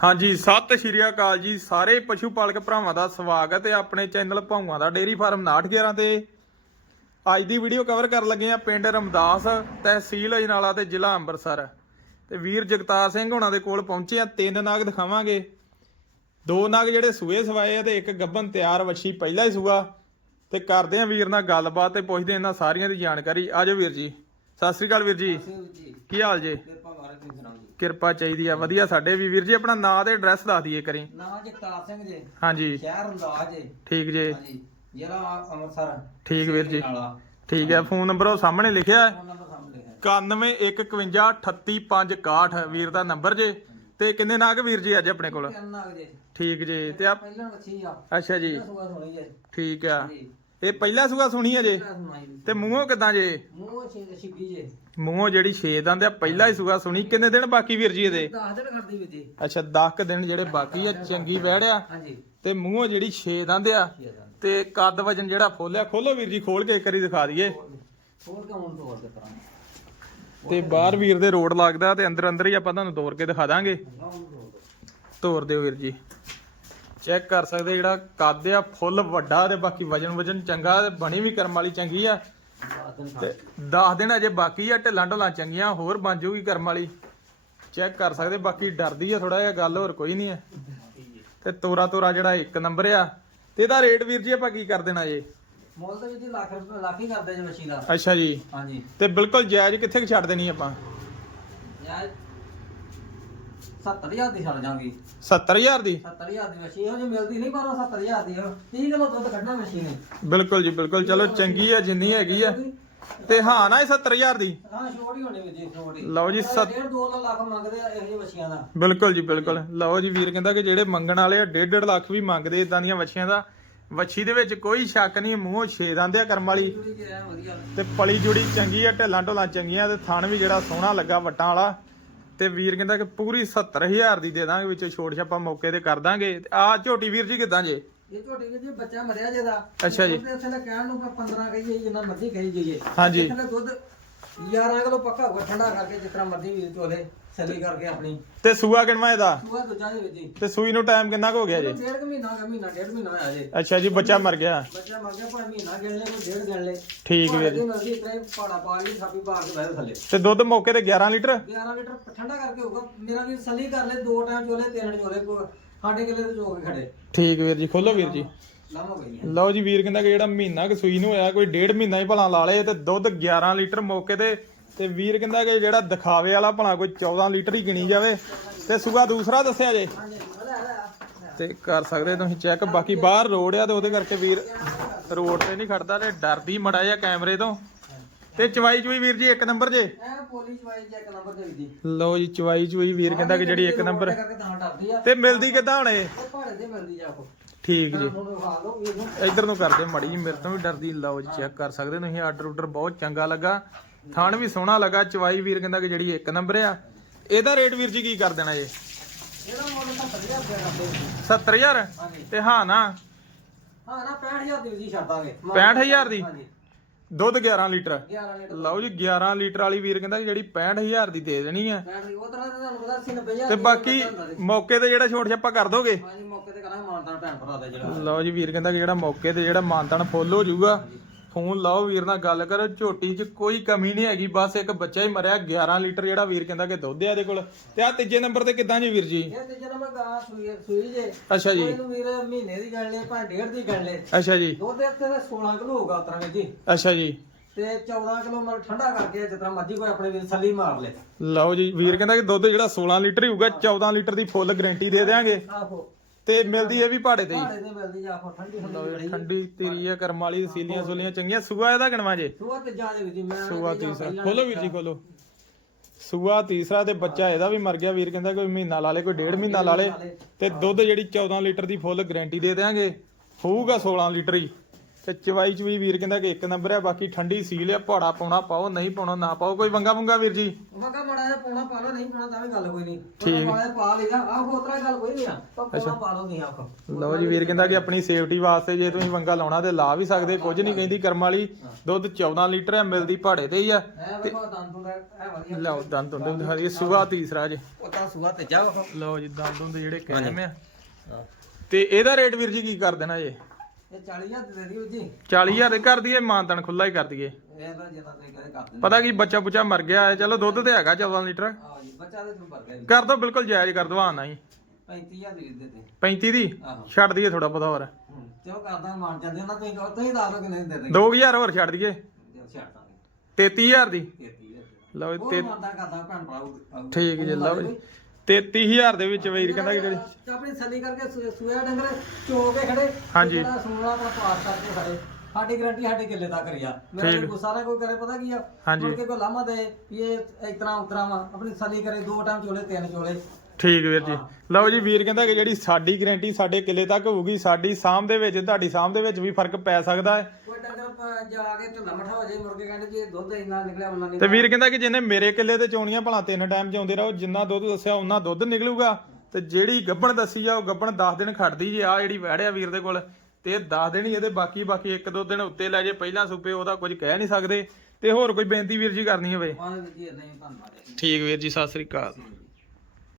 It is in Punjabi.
ਹਾਂਜੀ ਸਤਿ ਸ਼੍ਰੀ ਅਕਾਲ ਜੀ। ਸਾਰੇ ਪਸ਼ੂ ਪਾਲਕ ਭਰਾਵਾਂ ਦਾ ਸਵਾਗਤ ਹੈ ਆਪਣੇ ਚੈਨਲ ਭਾਊਆਂ ਦਾ ਡੇਰੀ ਫਾਰਮ 911 ਤੇ। ਅੱਜ ਦੀ ਵੀਡੀਓ ਕਵਰ ਕਰਨ ਲੱਗੇ ਆ ਪਿੰਡ ਰਮਦਾਸ ਤਹਿਸੀਲ ਅਜਨਾਲਾ ਤੇ ਜ਼ਿਲ੍ਹਾ ਅੰਮ੍ਰਿਤਸਰ। ਤੇ ਵੀਰ ਜਗਤਾਰ ਸਿੰਘ ਹੋਣਾ ਦੇ ਕੋਲ ਪਹੁੰਚੇ ਆ ਤਿੰਨ ਨਾਗ ਦਿਖਾਵਾਂਗੇ। ਦੋ ਨਾਗ ਜਿਹੜੇ ਸੂਏ ਸਵਾਏ ਆ ਤੇ ਇੱਕ ਗੱਬਨ ਤਿਆਰ ਵੱਛੀ ਪਹਿਲਾ ਹੀ ਸੂਆ। ਤੇ ਕਰਦੇ ਆ ਵੀਰ ਨਾਲ ਗੱਲਬਾਤ ਤੇ ਪੁੱਛਦੇ ਇਹਨਾਂ ਸਾਰੀਆਂ ਦੀ ਜਾਣਕਾਰੀ। ਆਜੋ ਵੀਰ ਜੀ। ਸਤਿ ਸ੍ਰੀ ਅਕਾਲ ਵੀਰ ਜੀ। ਕੀ ਹਾਲ ਜੇ। ਕਿਰਪਾ ਚਾਹੀਦੀ ਆ। ਵਧੀਆ ਸਾਡੇ ਵੀ। ਵੀਰ ਜੀ ਆਪਣਾ ਨਾਂ ਤੇ ਐਡਰੈਸ ਦੱਸ ਦਈਏ ਕਰੀ ਨਾਂ ਜਗਤਾਰ ਸਿੰਘ ਜੀ। ਹਾਂਜੀ। ਸ਼ਹਿਰ ਅੰਦਾਜ਼ ਜੀ। ਠੀਕ ਜੇ। ਹਾਂਜੀ। ਜ਼ਿਲ੍ਹਾ ਅੰਮ੍ਰਿਤਸਰ। ਠੀਕ ਵੀਰ ਜੀ। ਠੀਕ ਹੈ ਫੋਨ ਨੰਬਰ ਉਹ ਸਾਹਮਣੇ ਲਿਖਿਆ ਹੈ। ਫੋਨ ਨੰਬਰ ਸਾਹਮਣੇ ਲਿਖਿਆ। 9115538561 ਵੀਰ ਦਾ ਨੰਬਰ ਜੇ। ਤੇ ਕਿੰਨੇ ਨਾਗ ਵੀਰ ਜੀ ਅੱਜ ਆਪਣੇ ਕੋਲ? ਤਿੰਨ ਨਾਗ ਜੀ। ਠੀਕ ਜੇ। ਤੇ ਆ ਪਹਿਲਾਂ ਵੱਛੀ ਆ। ਅੱਛਾ ਜੀ। ਠੀਕ ਆ। ਇਹ ਪਹਿਲਾ ਸੂਆ ਸੁਣੀ ਹੈ ਜੇ? ਤੇ ਮੂੰਹੋਂ ਕਿਦਾਂ ਜੇ? ਮੂੰਹ ਛੇ ਛਿੱਗੀ ਜੀ। ਮੂੰਹੋਂ ਜਿਹੜੀ ਛੇ ਦੰਦ ਆ ਪਹਿਲਾ ਹੀ ਸੂਆ ਸੁਣੀ ਕਿੰਨੇ ਦਿਨ ਬਾਕੀ ਵੀਰ ਜੀ ਇਹਦੇ? ਦੱਸ ਦਿਨ ਕਰਦੀ ਵੀ ਜੀ। ਅੱਛਾ 10 ਕ ਦਿਨ ਜਿਹੜੇ ਬਾਕੀ ਆ ਚੰਗੀ ਵਹਿੜਿਆ ਹਾਂਜੀ। ਤੇ ਮੂੰਹੋਂ ਜਿਹੜੀ ਛੇ ਦੰਦ ਆ ਕੀ ਤੇ ਕੱਦ ਵਜਨ ਜਿਹੜਾ ਫੋਲਿਆ ਖੋਲੋ ਵੀਰ ਜੀ ਖੋਲ ਕੇ ਇੱਕ ਵਾਰੀ ਦਿਖਾ ਦਈਏ। ਹੋਰ ਕਿਉਂ ਹੁਣ ਤੋੜ ਦੇ ਕਰਾਂ ਤੇ ਬਾਹਰ ਵੀਰ ਦੇ ਰੋਡ ਲੱਗਦਾ ਤੇ ਅੰਦਰ ਅੰਦਰ ਹੀ ਆਪਾਂ ਤੁਹਾਨੂੰ ਤੋੜ ਕੇ ਦਿਖਾ ਦਾਂਗੇ। ਤੋੜ ਦਿਓ। ਵੀਰ ਜੀ। ਚੈੱਕ ਕਰ ਸਕਦੇ ਜਿਹੜਾ ਕੱਦ ਆ ਫੁੱਲ ਵੱਡਾ ਤੇ ਬਾਕੀ ਵਜਨ ਵਜਨ ਚੰਗਾ ਤੇ ਬਣੀ ਵੀ ਕਰਮ ਵਾਲੀ ਚੰਗੀ ਆ। ਤੇ 10 ਦਿਨ ਅਜੇ ਬਾਕੀ ਆ ਢਿੱਲਾਂ ਢੋਲਾਂ ਚੰਗੀਆਂ ਹੋਰ ਬਣ ਜੂਗੀ ਕਰਮ ਵਾਲੀ। ਚੈੱਕ ਕਰ ਸਕਦੇ ਬਾਕੀ ਡਰਦੀ ਆ ਥੋੜਾ ਜਿਹਾ ਗੱਲ ਹੋਰ ਕੋਈ ਨਹੀਂ ਹੈ ਤੇ ਤੋਰਾ ਤੋਰਾ ਜਿਹੜਾ ਇੱਕ ਨੰਬਰ ਆ ਤੇ ਇਹਦਾ ਰੇਟ ਵੀਰ ਜੀ ਆਪਾਂ ਕੀ ਕਰ ਦੇਣਾ ਜੇ? ਮੁੱਲ ਤਾਂ ਜੀ ਲੱਖ ਰੁਪਏ ਲੱਖ ਹੀ ਕਰਦੇ ਜੀ ਵੱਛੀ ਦਾ ਅੱਛਾ ਜੀ। ਹਾਂਜੀ। ਤੇ ਬਿਲਕੁਲ ਜਾਇਜ਼ ਕਿੱਥੇ ਕੁ ਛੱਡ ਦੇਣੀ ਆਪਾਂ? ਯਾਰ 70000 ਦੀ ਛੱਡ ਜਾਾਂਗੇ 70000 ਦੀ? 70000 ਦੀ ਮਸ਼ੀਨ ਇਹੋ ਜਿਹੀ ਮਿਲਦੀ ਨਹੀਂ ਪਰ ਉਹ 70000 ਦੀ ਆ। 30 ਕਿਲੋ ਦੁੱਧ ਕੱਢਣਾ ਮਸ਼ੀਨ ਨੇ ਬਿਲਕੁਲ ਜੀ ਬਿਲਕੁਲ। ਚਲੋ ਚੰਗੀ ਆ ਜਿੰਨੀ ਹੈਗੀ ਆ। ਤੇ ਹਾਂ ਨਾ ਇਹ 70000 ਦੀ? ਹਾਂ ਛੋਟ ਹੀ ਹੋਣੀ ਵੀ ਜੀ ਛੋਟ ਹੀ। ਲਓ ਜੀ, ਸੱਤ- ਡੇਢ 2 ਲੱਖ ਮੰਗਦੇ ਆ ਇਹੋ ਜਿਹੀ ਮਸ਼ੀਨਾਂ ਦਾ। ਬਿਲਕੁਲ ਜੀ ਬਿਲਕੁਲ। ਲਓ ਜੀ ਵੀਰ ਕਹਿੰਦਾ ਕਿ ਜਿਹੜੇ ਮੰਗਣ ਵਾਲੇ ਆ 1.5 ਲੱਖ ਵੀ ਮੰਗਦੇ ਇਦਾਂ ਦੀਆਂ ਵੱਛੀਆਂ ਦਾ। ਵੱਛੀ ਦੇ ਵਿੱਚ ਕੋਈ ਸ਼ੱਕ ਨਹੀਂ ਮੂੰਹੋਂ ਛੇ ਦੰਦ ਆ ਕਰਮ ਵਾਲੀ। ਤੇ ਪਲੀ ਜੁੜੀ ਚੰਗੀ ਆ ਢਿੱਲਾਂ ਢੋਲਾਂ ਚੰਗੀਆਂ ਤੇ ਥਣ ਵੀ ਜਿਹੜਾ ਸੋਹਣਾ ਲੱਗਾ ਵੱਟਾਂ ਵਾਲਾ। ਤੇ ਵੀਰ ਕਹਿੰਦਾ ਕਿ ਪੂਰੀ 70000 ਦੀ ਦੇ ਦਾਂਗੇ ਵਿੱਚੋਂ ਛੋਟ ਛਾਪਾ ਮੌਕੇ ਤੇ ਕਰ ਦਾਂਗੇ। ਤੇ ਆ ਝੋਟੀ ਵੀਰ ਜੀ ਕਿਦਾਂ ਜੇ? ਇਹ ਝੋਟੀ ਵਿੱਚ ਜੀ ਬੱਚਾ ਮਰਿਆ ਜਿਹਦਾ। ਅੱਛਾ ਜੀ। ਉਹਦੇ ਇੱਥੇ ਤਾਂ ਕਹਿਣ ਨੂੰ ਆਪਾਂ 15 ਕਹੀਏ ਜਿੰਨਾ ਮਰਜ਼ੀ ਕਹੀ ਜਾਈਏ। ਹਾਂਜੀ। ਇੱਥੇ ਤਾਂ ਦੁੱਧ 11 ਕਿਲੋ ਪੱਕਾ ਹੋਊਗਾ ਠੰਡਾ ਕਰਕੇ ਜਿਸ ਤਰ੍ਹਾਂ ਮਰਜ਼ੀ ਵੀਰ ਚੋਲੇ ਸੱਲੀ ਕਰਕੇ ਆਪਣੀ। ਤੇ ਸੂਆ ਕਿਣਵਾ ਇਹਦਾ? ਸੂਆ ਦੂਜਾ ਦੇ ਵਿੱਚ ਜੀ। ਤੇ ਸੂਈ ਨੂੰ ਟਾਈਮ ਕਿੰਨਾ ਕੁ ਹੋ ਗਿਆ ਜੀ? ਡੇਢ ਕੁ ਮਹੀਨਾ ਦਾ ਮਹੀਨਾ ਡੇਢ ਮਹੀਨਾ ਹੋਇਆ ਜੀ। ਅੱਛਾ ਜੀ ਬੱਚਾ ਮਰ ਗਿਆ। ਬੱਚਾ ਮਰ ਗਿਆ ਭਾਵੇਂ ਮਹੀਨਾ ਗਿਣ ਲੈ ਕੋਈ ਡੇਢ ਗਿਣ ਲੈ। ਠੀਕ ਵੀਰ ਜੀ। ਮਰਜ਼ੀ ਇਤਰਾ ਹੀ ਪਾੜਾ ਪਾ ਲਈ ਥਾਪੀ ਪਾ ਕੇ ਬਹਿ ਥੱਲੇ। ਤੇ ਦੁੱਧ ਮੌਕੇ ਤੇ 11 ਲੀਟਰ? 11 ਲੀਟਰ ਠੰਡਾ ਕਰਕੇ ਹੋਊਗਾ। ਮੇਰਾ ਵੀ ਸੱਲੀ ਕਰ ਲੈ ਦੋ ਟਾਈਮ ਚੋਲੇ ਤਿੰਨ ਚੋਲੇ ਸਾਡੇ ਕਿਲੇ ਤੇ ਚੋ ਕੇ ਖੜੇ। ਠੀਕ ਵੀਰ ਜੀ ਖੋਲੋ ਵੀਰ ਜੀ। ਲਾਮੋ ਲਓ ਜੀ ਵੀਰ ਕਹਿੰਦਾ ਕਿ ਜਿਹੜਾ ਮਹੀਨਾ ਕਿ ਸੂਈ ਨੂੰ ਹੋਇਆ ਕੋਈ ਡੇਢ ਮਹੀਨਾ ਹੀ ਭਲਾ ਲਾ ਲੇ ਤੇ ਦੁੱਧ 11 ਲੀਟਰ ਮੌਕੇ ਤੇ ਤੇ ਵੀਰ ਕਹਿੰਦਾ ਕਿ ਜਿਹੜਾ ਦਿਖਾਵੇ ਵਾਲਾ ਭਲਾ ਕੋਈ 14 ਲੀਟਰ ਹੀ ਗਿਣੀ ਜਾਵੇ ਤੇ ਸੂਆ ਦੂਸਰਾ ਦੱਸਿਆ ਜੇ। ਤੇ ਕਰ ਸਕਦੇ ਤੁਸੀਂ ਚੈੱਕ ਬਾਕੀ ਬਾਹਰ ਰੋਡ ਆ ਤੇ ਉਹਦੇ ਕਰਕੇ ਵੀਰ ਰੋਡ ਤੇ ਨਹੀਂ ਖੜਦਾ ਤੇ ਡਰਦੀ ਮੜਾ ਜਿਹਾ ਕੈਮਰੇ ਤੋਂ। ਤੇ ਚਵਾਈ ਚੁਈ ਵੀਰ ਜੀ, ਇੱਕ ਨੰਬਰ ਜੇ? ਲਓ ਜੀ, ਚਵਾਈ ਚੁਈ ਵੀਰ ਕਹਿੰਦਾ ਕਿ ਜਿਹੜੀ ਇੱਕ ਨੰਬਰ। ਤੇ ਮਿਲਦੀ ਕਿੱਦਾਂ ਹੁਣ ਠੀਕ ਜੀ। ਹੁਣ ਖਾ ਇਧਰ ਨੂੰ ਕਰਦੇ ਮੜੀ ਜੀ ਮੇਰੇ ਤੋਂ ਵੀ ਡਰਦੀ, ਲਓ ਜੀ ਚੈੱਕ ਕਰ ਸਕਦੇ ਤੁਸੀਂ ਆਰਡਰ ਆਰਡਰ ਬਹੁਤ ਚੰਗਾ ਲੱਗਾ। ਥਣ ਵੀ ਸੋਹਣਾ ਲੱਗਾ ਚਵਾਈ ਵੀਰ ਕਹਿੰਦਾ ਕਿ ਜਿਹੜੀ ਇੱਕ ਨੰਬਰ ਆ। ਇਹਦਾ ਰੇਟ ਵੀਰ ਜੀ ਕੀ ਕਰ ਦੇਣਾ ਜੇ? ਇਹਦਾ ਮੁੱਲ ਤਾਂ ਵਧੀਆ ਪਿਆ ਕਰਦੇ 70000 ਹਾਂਜੀ। ਤੇ ਹਾਂ ਨਾ। ਹਾਂ ਨਾ 65000 ਦੀ ਵੀ ਛੱਡ ਦਾਂਗੇ 65000 ਦੀ? ਹਾਂਜੀ। ਦੁੱਧ 11 ਲੀਟਰ। 11 ਲੀਟਰ। ਲਓ ਜੀ 11 ਲੀਟਰ ਵਾਲੀ ਵੀਰ ਕਹਿੰਦਾ ਜਿਹੜੀ 65000 ਦੀ ਦੇ ਦੇਣੀ ਆ। ਬੈਟਰੀ ਉਹ ਤਰ੍ਹਾਂ ਤੇ ਤੁਹਾਨੂੰ ਪਤਾ ਸੀ 90000 ਤੇ ਬਾਕੀ ਮੌਕੇ ਤੇ ਜਿਹੜਾ ਛੋਟ ਛੱਪਾ ਕਰ ਦੋਗੇ? ਹਾਂਜੀ ਮੌਕੇ ਤੇ ਕਰਾਂਗੇ ਮਾਨਤਾਨ ਭੈਣ ਭਰਾ ਦਾ ਜਿਹੜਾ। ਲਓ ਜੀ ਵੀਰ ਕਹਿੰਦਾ ਕਿ ਜਿਹੜਾ ਮੌਕੇ ਤੇ ਜਿਹੜਾ ਮਾਨਤਨ ਫੁੱਲ ਹੋ ਜਾਊਗਾ ਫੋਨ ਲਾਓ ਵੀਰ ਨਾਲ ਗੱਲ ਕਰੋ ਝੋਟੀ 'ਚ ਕੋਈ ਕਮੀ ਨਹੀਂ ਹੈਗੀ ਬਸ ਇੱਕ ਬੱਚਾ ਹੀ ਮਰਿਆ 11 ਲੀਟਰ ਜਿਹੜਾ ਵੀਰ ਕਹਿੰਦਾ ਕਿ ਦੁੱਧ ਆ ਇਹਦੇ ਕੋਲ। ਤੇ ਆ ਤੀਜੇ ਨੰਬਰ ਤੇ ਕਿੱਦਾਂ ਜੀ ਵੀਰ ਜੀ? ਇਹ ਤੇ ਜਦੋਂ ਮੈਂ ਗਾਂ ਸੂਈ ਸੂਈ ਜੇ। ਅੱਛਾ ਜੀ। ਇਹਨੂੰ ਵੀਰ ਮਹੀਨੇ ਦੀ ਗੱਲ ਲੈ ਭਾਂ ਡੇਢ ਦੀ ਗੱਲ ਲੈ ਅੱਛਾ ਜੀ। ਦੁੱਧ ਇੱਥੇ ਤਾਂ 16 ਕਿਲੋ ਹੋਊਗਾ ਉਤਰਾਂਗੇ ਜੀ। ਅੱਛਾ ਜੀ। ਤੇ 14 ਕਿਲੋ ਮਲ ਠੰਡਾ ਕਰਕੇ ਤਰ੍ਹਾਂ ਮਰਜ਼ੀ ਕੋਈ ਆਪਣੇ ਵੀਰ ਸੱਲੀ ਮਾਰ ਲੇ। ਲਓ ਜੀ ਵੀਰ ਕਹਿੰਦਾ ਕਿ ਦੁੱਧ ਜਿਹੜਾ 16 ਲੀਟਰ ਹੀ ਹੋਊਗਾ 14 ਲੀਟਰ ਦੀ ਫੁੱਲ ਗਾਰੰਟੀ ਦੇ ਦੇਵਾਂਗੇ ਆਹੋ। ਤੇ ਮਿਲਦੀ ਇਹ ਵੀ ਭਾੜੇ ਤੇ ਹੀ। ਤੇ ਮਿਲਦੀ ਜਾ ਠੰਡੀ ਬੜੀ ਠੰਡੀ ਤੇਰੀ ਆ ਕਰਮ ਵਾਲੀ ਸੀਲੀਆਂ ਸੋਲੀਆਂ ਚੰਗੀਆਂ। ਸੂਆ ਇਹਦਾ ਗਣਵਾ ਜੇ। ਸੂਆ ਤੇ ਜਾ ਦੇ ਜੀ ਮੈਂ ਸੂਆ ਤੀਸਰਾ। ਖੋਲੋ ਵੀਰ ਜੀ ਖੋਲੋ। ਸੂਆ ਤੀਸਰਾ ਤੇ ਬੱਚਾ ਇਹਦਾ ਵੀ ਮਰ ਗਿਆ। ਵੀਰ ਕਹਿੰਦਾ ਕੋਈ ਮਹੀਨਾ ਲਾ ਲੇ ਕੋਈ ਡੇਢ ਮਹੀਨਾ ਲਾ ਲੇ। ਤੇ ਦੁੱਧ ਜਿਹੜੀ 14 ਲੀਟਰ ਦੀ ਫੁੱਲ ਗਾਰੰਟੀ ਦੇ ਦੇਵਾਂਗੇ ਹੋਊਗਾ 16 ਲੀਟਰ ਹੀ। ਤੇ ਚਵਾਈ ਚ ਵੀ ਵੀਰ ਕਹਿੰਦਾ ਕਿ ਇੱਕ ਨੰਬਰ ਹੈ ਬਾਕੀ ਠੰਡੀ ਸੀਲ ਆ ਪਹਾੜਾ ਪਾਉਣਾ ਪਾਓ ਨਹੀਂ ਪਾਉਣਾ ਨਾ ਪਾਓ। ਕੋਈ ਵੰਗਾ ਵੰਗਾ ਵੀਰ ਜੀ? ਕਿਹਾ ਮਾੜਾ ਜਿਹਾ ਪਾਉਣਾ ਪਾ ਲਓ ਨਹੀਂ ਪਾਉਣਾ ਤਾਂ ਵੀ ਗੱਲ ਕੋਈ ਨਹੀਂ। ਠੀਕ। ਮਾੜਾ ਜਿਹਾ ਪਾ ਲਈਦਾ। ਆਹ ਹੋਰ ਤਰ੍ਹਾਂ ਗੱਲ ਕੋਈ ਨਹੀਂ ਆ। ਪਰ ਪਾਉਣਾ ਪਾ ਲਓ ਨਹੀਂ ਆਖੋ ਲਓ ਜੀ ਵੀਰ ਕਹਿੰਦਾ ਕਿ ਆਪਣੀ ਸੇਫਟੀ ਵਾਸਤੇ ਜੇ ਤੁਸੀਂ ਵੰਗਾ ਲਾਉਣਾ ਤੇ ਲਾ ਵੀ ਸਕਦੇ ਕੁਝ ਨਹੀਂ ਕਹਿੰਦੀ ਕਰਮ ਵਾਲੀ। ਦੁੱਧ 14 ਲੀਟਰ ਹੈ ਮਿਲਦੀ ਪਹਾੜੇ ਤੇ ਹੀ ਆ। ਦੰਦ ਲਓ ਦੰਦ ਸੁਗਾ ਤੀਸਰਾ ਜੇ। ਉਹ ਤਾਂ ਸੁਆ ਤੇ ਜਾ ਵੇਖੋ ਲਓ ਜੀ ਦੰਦ ਜਿਹੜੇ ਆ। ਤੇ ਇਹਦਾ ਰੇਟ ਵੀਰ ਜੀ ਕੀ ਕਰ ਦੇਣਾ ਜੇ? ਇਹ 40000 ਦੇ ਦਿਓ ਜੀ। 40000 ਦੇ ਕਰ ਦਈਏ ਮਾਨਤਨ ਖੁੱਲਾ ਹੀ ਕਰ ਦਈਏ। ਇਹ ਤਾਂ ਜਿੰਨਾ ਤੁਸੀਂ ਕਦੇ ਕਰ ਦਿੰਦੇ ਪਤਾ ਕੀ ਬੱਚਾ ਬੁੱਚਾ ਮਰ ਗਿਆ ਹੈ। ਚਲੋ ਦੁੱਧ ਤੇ ਹੈਗਾ 14 ਲੀਟਰ। ਆ ਜੀ ਬੱਚਾ ਦੇ ਤੁਹਾਨੂੰ ਭਰ ਗਿਆ ਜੀ। ਕਰ ਦੋ ਬਿਲਕੁਲ ਜਾਇਜ਼ ਕਰ ਦਵਾ ਨਾ ਹੀ 35000 ਦੇ ਦਿੱਤੇ 35 ਦੀ? ਆਹੋ। ਛੱਡ ਦਈਏ ਥੋੜਾ ਬਹੁਤਾ ਹੋਰ। ਹੂੰ, ਚਲੋ ਕਰਦਾ ਮਾਨ ਜਾਂਦੇ ਉਹਨਾਂ ਤੁਸੀਂ। ਕਹੋ ਤੁਸੀਂ ਦੱਸ ਦਿਓ ਕਿੰਨੇ ਦੇ ਦੇ 2000 ਹੋਰ ਛੱਡ ਦਈਏ। ਚਲੋ ਛੱਡ ਦਾਂਗੇ। 33000 ਦੀ? 33000 ਲਓ ਤੇ ਮਾਨਦਾ ਕਰਦਾ ਭੈਣ ਭਰਾ ਠੀਕ ਜੀ ਲਓ ਜੀ। 33000 ਦੇ ਵਿੱਚ ਵੀਰ ਕਹਿੰਦਾ ਕਿ ਜਿਹੜੀ ਆਪਣੀ ਸੱਲੀ ਕਰਕੇ ਸੂਆ ਡੰਗਰ ਚੋ ਕੇ ਖੜੇ ਹਾਂਜੀ। ਸੂਣਾ ਆਪਣਾ ਪਾਸ ਕਰਕੇ ਖੜੇ। ਸਾਡੀ ਗਰੰਟੀ ਸਾਡੇ ਕਿੱਲੇ ਤੱਕ ਰਿਆ ਮੇਰਾ ਗੁੱਸਾ ਨਾ ਕੋਈ ਕਰੇ ਪਤਾ ਕੀ ਆ। ਮੁੜ ਕੇ ਕੋਈ ਲਾਮਾ ਦੇ ਇਹ ਇਤਨਾ ਉਤਰਾ ਵਾ। ਆਪਣੀ ਸੱਲੀ ਕਰੇ ਦੋ ਟਾਈਮ ਚੋਲੇ ਤਿੰਨ ਚੋਲੇ। ਠੀਕ ਵੀਰ ਜੀ। ਲਓ ਜੀ ਵੀਰ ਕਹਿੰਦਾ ਕਿ ਜਿਹੜੀ ਸਾਡੀ ਗਾਰੰਟੀ ਸਾਡੇ ਕਿੱਲੇ ਤੱਕ ਹੋਊਗੀ ਸਾਡੀ ਸਾਂਭ ਦੇ ਵਿੱਚ ਤੁਹਾਡੀ ਸਾਂਭ ਦੇ ਵਿੱਚ ਵੀ ਫ਼ਰਕ ਪੈ ਸਕਦਾ ਹੈ। ਕੋਈ ਡੰਗਰ ਪ- ਜਾ ਕੇ ਢਿੱਲਾ ਮਠਾ ਹੋ ਜਾਏ ਮੁੜ ਕੇ ਕਹਿੰਦੇ ਜੀ ਦੁੱਧ ਇੰਨਾ ਨਿਕਲਿਆ ਉਹਨਾਂ ਨੇ ਤੇ ਵੀਰ ਕਹਿੰਦਾ ਕਿ ਜਿਹਨੇ ਮੇਰੇ ਕਿੱਲੇ ਤੇ ਚੋਣੀਆਂ ਭਲਾ ਤਿੰਨ ਟਾਈਮ ਚਾਉਂਦੇ ਰਹੋ ਜਿੰਨਾ ਦੁੱਧ ਦੱਸਿਆ ਉਹਨਾਂ ਦੁੱਧ ਨਿਕਲੂਗਾ। ਤੇ ਜਿਹੜੀ ਗੱਬਣ ਦੱਸੀ ਆ ਉਹ ਗੱਬਣ 10 ਦਿਨ ਖੜਦੀ ਜੀ ਆ ਜਿਹੜੀ ਵੜਿਆ ਵੀਰ ਦੇ ਕੋਲ ਤੇ ਇਹ 10 ਦਿਨ ਹੀ ਇਹਦੇ ਬਾਕੀ ਬਾਕੀ ਇੱਕ ਦੋ ਦਿਨ ਉੱਤੇ ਲੈ ਜੇ ਪਹਿਲਾਂ ਸੁਪੇ ਉਹਦਾ ਕੁਝ ਕਹਿ ਨਹੀਂ ਸਕਦੇ। ਤੇ ਹੋਰ ਕੋਈ ਬੇਨਤੀ ਵੀਰ ਜੀ ਕਰਨੀ ਹੋਵੇ। ਠੀਕ ਵੀਰ ਜੀ ਸਤਿ ਸ੍ਰੀ ਅਕਾਲ।